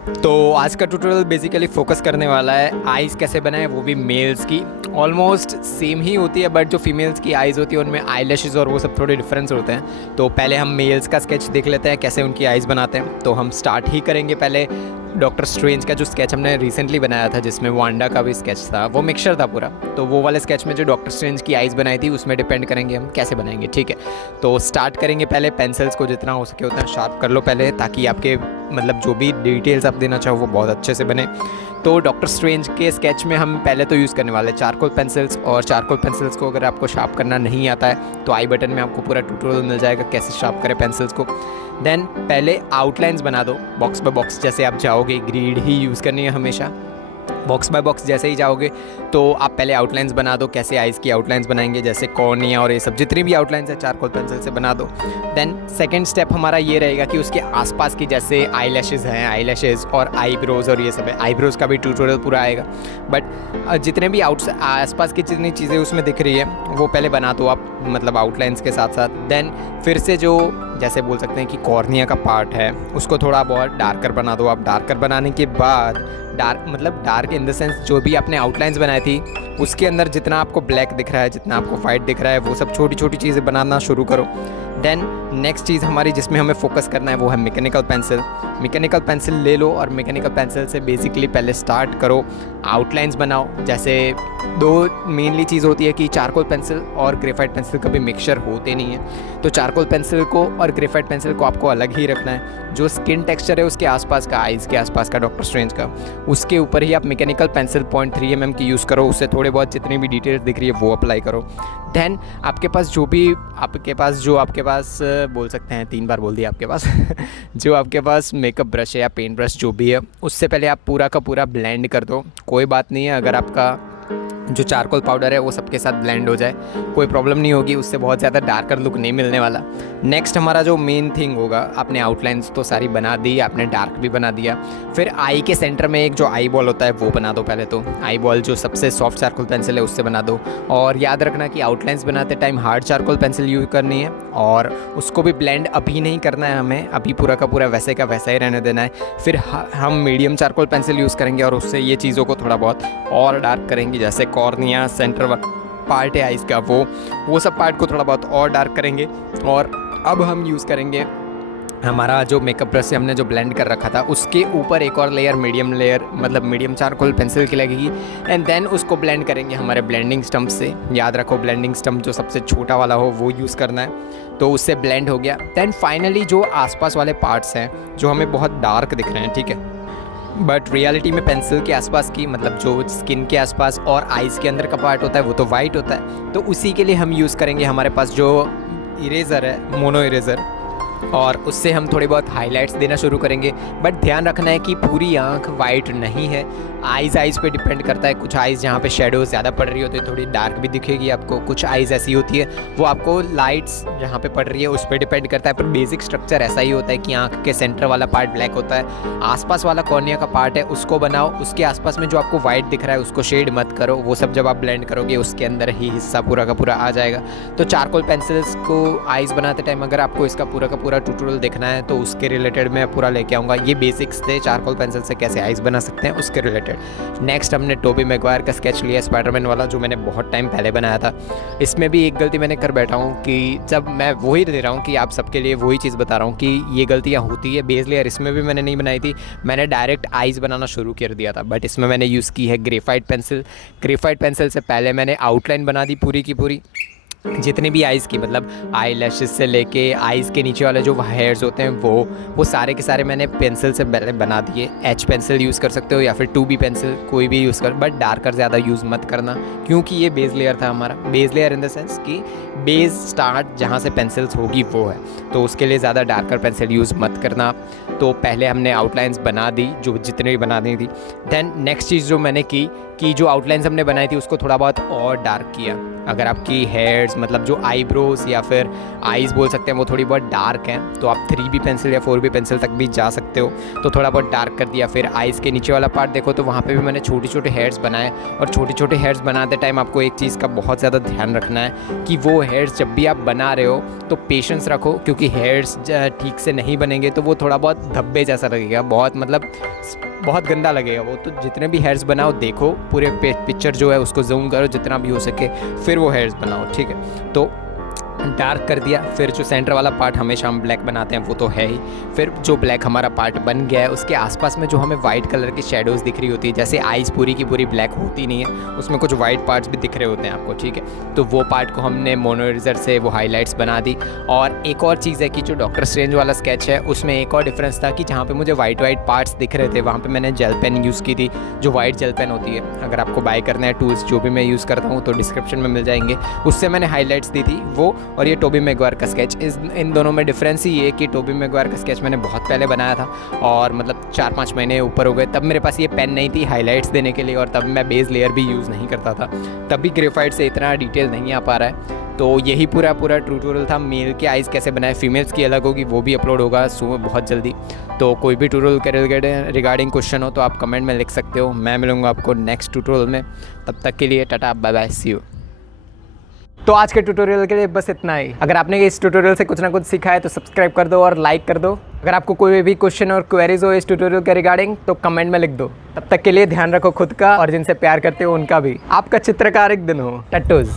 तो आज का ट्यूटोरियल बेसिकली फोकस करने वाला है आइज़ कैसे बनाएं, वो भी मेल्स की। ऑलमोस्ट सेम ही होती है, बट जो फीमेल्स की आइज़ होती है उनमें आई लैशेज़ और वो सब थोड़े डिफरेंस होते हैं। तो पहले हम मेल्स का स्केच देख लेते हैं कैसे उनकी आइज़ बनाते हैं। तो हम स्टार्ट ही करेंगे पहले डॉक्टर स्ट्रेंज का जो स्केच हमने रिसेंटली बनाया था, जिसमें वांडा का भी स्केच था, वो मिक्सचर था पूरा। तो वो वाले स्केच में जो डॉक्टर स्ट्रेंज की आइज़ बनाई थी उसमें डिपेंड करेंगे हम कैसे बनाएंगे, ठीक है। तो स्टार्ट करेंगे पहले पेंसिल्स को जितना हो सके उतना शार्प कर लो पहले, ताकि आपके मतलब जो भी डिटेल्स आप देना चाहो वो बहुत अच्छे से बने। तो डॉक्टर स्ट्रेंज के स्केच में हम पहले तो यूज़ करने वाले चारकोल पेंसिल्स, और चारकोल पेंसिल्स को अगर आपको शार्प करना नहीं आता है तो आई बटन में आपको पूरा ट्यूटोरियल मिल जाएगा कैसे शार्प करें पेंसिल्स को। देन पहले आउटलाइंस बना दो बॉक्स बाय बॉक्स, जैसे आप जाओगे ग्रीड ही यूज़ करनी है हमेशा। बॉक्स बाय बॉक्स जैसे ही जाओगे तो आप पहले आउटलाइंस बना दो, कैसे आइज़ की आउटलाइंस बनाएंगे, जैसे कॉर्निया और ये सब जितनी भी आउटलाइंस है चारकोल पेंसिल से बना दो। देन सेकंड स्टेप हमारा ये रहेगा कि उसके आसपास की जैसे आई लैशेज़ हैं, आई लैशेज़ और आईब्रोज़ और ये सब है, आईब्रोज़ का भी ट्यूटोरियल पूरा आएगा। बट जितने भी आसपास की जितनी चीज़ें उसमें दिख रही है वो पहले बना दो आप, मतलब आउटलाइंस के साथ साथ। देन फिर से जो जैसे बोल सकते हैं कि कॉर्निया का पार्ट है उसको थोड़ा बहुत डार्कर बना दो आप। डार्कर बनाने के बाद डार्क इन द सेंस जो भी आपने आउटलाइंस बनाई थी उसके अंदर जितना आपको ब्लैक दिख रहा है, जितना आपको वाइट दिख रहा है, वो सब छोटी छोटी चीज़ें बनाना शुरू करो। देन नेक्स्ट चीज़ हमारी जिसमें हमें फोकस करना है वो है मैकेनिकल पेंसिल। मैकेनिकल पेंसिल ले लो और मैकेनिकल पेंसिल से बेसिकली पहले स्टार्ट करो, आउटलाइंस बनाओ। जैसे दो मेनली चीज़ होती है कि चारकोल पेंसिल और ग्रेफाइट पेंसिल कभी मिक्सचर होते नहीं है। तो चारकोल पेंसिल को और ग्रेफाइट पेंसिल को आपको अलग ही रखना है। जो स्किन टेक्सचर है उसके आसपास का, आइज़ के आसपास का डॉक्टर स्ट्रेंज का, उसके ऊपर ही आप मैकेनिकल पेंसिल 0.3 mm की यूज़ करो। उससे थोड़े बहुत जितनी भी डिटेल्स दिख रही है वो अप्लाई करो। देन आपके पास जो आपके पास बोल सकते हैं, 3 बार बोल दिया आपके पास जो आपके पास मेकअप ब्रश है या पेंट ब्रश जो भी है, उससे पहले आप पूरा का पूरा ब्लेंड कर दो। कोई बात नहीं है अगर आपका जो चारकोल पाउडर है वो सबके साथ ब्लेंड हो जाए, कोई प्रॉब्लम नहीं होगी, उससे बहुत ज़्यादा डार्कर लुक नहीं मिलने वाला। नेक्स्ट हमारा जो मेन थिंग होगा, आपने आउटलाइंस तो सारी बना दी, आपने डार्क भी बना दिया, फिर आई के सेंटर में एक जो आई बॉल होता है वो बना दो। पहले तो आई बॉल जो सबसे सॉफ्ट चारकोल पेंसिल है उससे बना दो। और याद रखना कि आउटलाइंस बनाते time hard charcoal pencil use करनी है, और उसको भी ब्लेंड अभी नहीं करना है हमें, अभी पूरा का पूरा वैसे का वैसा ही रहने देना है। फिर हम मीडियम चारकोल पेंसिल यूज़ करेंगे और उससे ये चीज़ों को थोड़ा बहुत और डार्क करेंगे। जैसे कॉर्निया सेंटर पार्ट है आइज़ का, वो सब पार्ट को थोड़ा बहुत और डार्क करेंगे। और अब हम यूज़ करेंगे हमारा जो मेकअप ब्रश से हमने जो ब्लेंड कर रखा था उसके ऊपर एक और लेयर मतलब मीडियम चारकोल पेंसिल की लगेगी। एंड देन उसको ब्लेंड करेंगे हमारे ब्लेंडिंग स्टम्प से। याद रखो ब्लेंडिंग स्टम्प जो सबसे छोटा वाला हो वो यूज़ करना है। तो उससे ब्लेंड हो गया। देन फाइनली जो आसपास वाले पार्ट्स हैं जो हमें बहुत डार्क दिख रहे हैं, ठीक है, बट रियलिटी में पेंसिल के आसपास की मतलब जो स्किन के आसपास और आइज़ के अंदर का पार्ट होता है वो तो वाइट होता है। तो उसी के लिए हम यूज़ करेंगे हमारे पास जो इरेज़र है, मोनो इरेज़र, और उससे हम थोड़ी बहुत हाइलाइट्स देना शुरू करेंगे। बट ध्यान रखना है कि पूरी आंख वाइट नहीं है, आइज़ पे डिपेंड करता है। कुछ आइज़ जहाँ पे शेडो ज़्यादा पड़ रही होती है थोड़ी डार्क भी दिखेगी आपको, कुछ आइज़ ऐसी होती है वो आपको लाइट्स जहाँ पे पड़ रही है उस पर डिपेंड करता है। पर बेसिक स्ट्रक्चर ऐसा ही होता है कि आंख के सेंटर वाला पार्ट ब्लैक होता है, आसपास वाला कॉर्निया का पार्ट है उसको बनाओ, उसके आसपास में जो आपको वाइट दिख रहा है उसको शेड मत करो। वो सब जब आप ब्लेंड करोगे उसके अंदर ही हिस्सा पूरा का पूरा आ जाएगा। तो चारकोल पेंसिल्स को आइज़ बनाते टाइम अगर आपको इसका पूरा का पूरा ट्यूटोरियल देखना है तो उसके रिलेटेड मैं पूरा लेके आऊँगा। ये बेसिक्स थे चारकोल पेंसिल से कैसे आइज़ बना सकते हैं उसके रिलेटेड। नेक्स्ट हमने टोबी मैगवायर का स्केच लिया, स्पाइडरमैन वाला, जो मैंने बहुत टाइम पहले बनाया था। इसमें भी एक गलती मैंने कर बैठा हूँ कि जब मैं वही दे रहा हूँ कि आप सबके लिए वही चीज़ बता रहा हूँ कि ये गलतियाँ होती है। बेस लेयर इसमें भी मैंने नहीं बनाई थी, मैंने डायरेक्ट आइज़ बनाना शुरू कर दिया था। बट इसमें मैंने यूज़ की है ग्रेफाइट पेंसिल। ग्रेफाइट पेंसिल से पहले मैंने आउटलाइन बना दी पूरी की पूरी, जितनी भी आइज़ की, मतलब आई लैशेस से लेके आइज़ के नीचे वाले जो हेयर्स होते हैं वो सारे के सारे मैंने पेंसिल से बना दिए। एच पेंसिल यूज़ कर सकते हो या फिर 2B पेंसिल, कोई भी यूज़ कर, बट डार्कर ज़्यादा यूज़ मत करना क्योंकि ये बेस लेयर था हमारा। Base layer in the sense कि बेस स्टार्ट जहाँ से पेंसिल्स होगी वो है, तो उसके लिए ज़्यादा डार्कर पेंसिल यूज़ मत करना। तो पहले हमने आउटलाइंस बना दी जो जितने भी बनानी थी। देन नेक्स्ट चीज़ जो मैंने की कि जो आउटलाइंस हमने बनाई थी उसको थोड़ा बहुत और डार्क किया। अगर आपकी हेयर्स मतलब जो आईब्रोज या फिर आईज़ बोल सकते हैं वो थोड़ी बहुत डार्क हैं, तो आप 3B पेंसिल या 4B पेंसिल तक भी जा सकते हो। तो थोड़ा बहुत डार्क कर दिया। फिर आईज़ के नीचे वाला पार्ट देखो तो वहाँ पे भी मैंने छोटे छोटे हेयर्स बनाए। और छोटे छोटे हेयर्स बनाते टाइम आपको एक चीज़ का बहुत ज़्यादा ध्यान रखना है कि वो हेयर्स जब भी आप बना रहे हो तो पेशेंस रखो, क्योंकि हेयर्स ठीक से नहीं बनेंगे तो वो थोड़ा बहुत धब्बे जैसा लगेगा, बहुत गंदा लगेगा वो। तो जितने भी हेयर्स बनाओ देखो पूरे पिक्चर जो है उसको जूम करो जितना भी हो सके, फिर वो हेयर्स बनाओ, ठीक है। तो डार्क कर दिया। फिर जो सेंटर वाला पार्ट हमेशा हम ब्लैक बनाते हैं वो तो है ही। फिर जो ब्लैक हमारा पार्ट बन गया है उसके आसपास में जो हमें वाइट कलर की शेडोज़ दिख रही होती है, जैसे आइज़ पूरी की पूरी ब्लैक होती नहीं है, उसमें कुछ वाइट पार्ट्स भी दिख रहे होते हैं आपको, ठीक है। तो वो पार्ट को हमने मोनो इरेज़र से वो हाईलाइट्स बना दी। और एक और चीज़ है कि जो डॉक्टर स्ट्रेंज वाला स्केच है उसमें एक और डिफरेंस था कि जहाँ पर मुझे वाइट पार्ट्स दिख रहे थे वहाँ पर मैंने जेल पेन यूज़ की थी, जो वाइट जेल पेन होती है। अगर आपको बाय करना है टूल्स जो भी मैं यूज़ करता हूँ तो डिस्क्रिप्शन में मिल जाएंगे, उससे मैंने हाईलाइट्स दी थी वो। और ये टोबी मैगवायर का स्केच, इन दोनों में डिफरेंस ही ये कि टोबी मैगवायर का स्केच मैंने बहुत पहले बनाया था और मतलब 4-5 महीने ऊपर हो गए, तब मेरे पास ये पेन नहीं थी हाइलाइट्स देने के लिए, और तब मैं बेस लेयर भी यूज़ नहीं करता था, तब भी ग्रेफाइट से इतना डिटेल नहीं आ पा रहा है। तो यही पूरा ट्यूटोरियल था। मेल के आइज़ कैसे बनाए, फीमेल्स की अलग होगी, वो भी अपलोड होगा बहुत जल्दी। तो कोई भी ट्यूटोरियल के रिगार्डिंग क्वेश्चन हो तो आप कमेंट में लिख सकते हो। मैं मिलूँगा आपको नेक्स्ट ट्यूटोरियल में, तब तक के लिए tata bye bye, see you. तो आज के ट्यूटोरियल के लिए बस इतना ही। अगर आपने इस ट्यूटोरियल से कुछ ना कुछ सीखा है तो सब्सक्राइब कर दो और लाइक कर दो। अगर आपको कोई भी क्वेश्चन और क्वेरीज हो इस ट्यूटोरियल के रिगार्डिंग तो कमेंट में लिख दो। तब तक के लिए ध्यान रखो खुद का और जिनसे प्यार करते हो उनका भी। आपका चित्रकारिक दिन हो। टट्टूज।